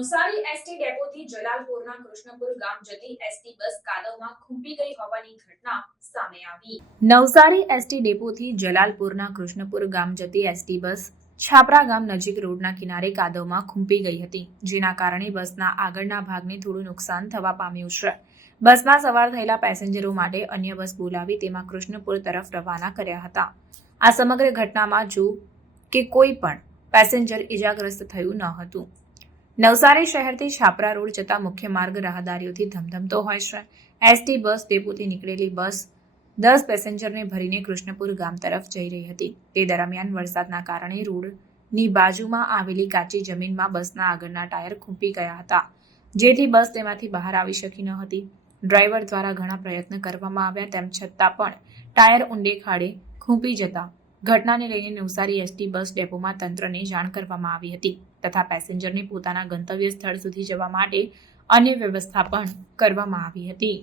Navsari ST ડેપોથી જલાલપુરના કૃષ્ણપુર ગામ જતી એસટી બસ કાદવમાં ખૂંપી ગઈ હોવાની ઘટના સામે આવી. નવસારી એસટી ડેપોથી જલાલપુરના કૃષ્ણપુર ગામ જતી એસટી બસ છાપરા ગામ નજીક રોડના કિનારે કાદવમાં ખૂંપી ગઈ હતી, જેના કારણે બસના આગળના ભાગને થોડું નુકસાન થવા પામ્યું છે. બસમાં સવાર થયેલા પેસેન્જરો માટે અન્ય બસ બોલાવી તેમાં કૃષ્ણપુર તરફ રવાના કર્યા હતા. આ સમગ્ર ઘટનામાં જો કે કોઈ પણ પેસેન્જર ઇજાગ્રસ્ત થયું ન હતું. નવસારી શહેરથી છાપરા રોડ જતા મુખ્ય માર્ગ રાહદારીઓથી ધમધમતો હોય છે. એસટી બસ ડેપોથી નીકળેલી બસ દસ પેસેન્જરને ભરીને કૃષ્ણપુર ગામ તરફ જઈ રહી હતી. તે દરમિયાન વરસાદના કારણે રોડની બાજુમાં આવેલી કાચી જમીનમાં બસના આગળના ટાયર ખૂંપી ગયા હતા. જેથી બસ તેમાંથી બહાર આવી શકી ન હતી. ડ્રાઈવર દ્વારા ઘણા પ્રયત્ન કરવામાં આવ્યા, તેમ છતાં પણ ટાયર ઊંડે ખાડે ખૂંપી જતા ઘટનાને લઈને નવસારી એસટી બસ ડેપોમાં તંત્રને જાણ કરવામાં આવી હતી તથા પેસેન્જરને પોતાના ગંતવ્ય સ્થળ સુધી જવા માટે અન્ય વ્યવસ્થા પણ કરવામાં આવી હતી.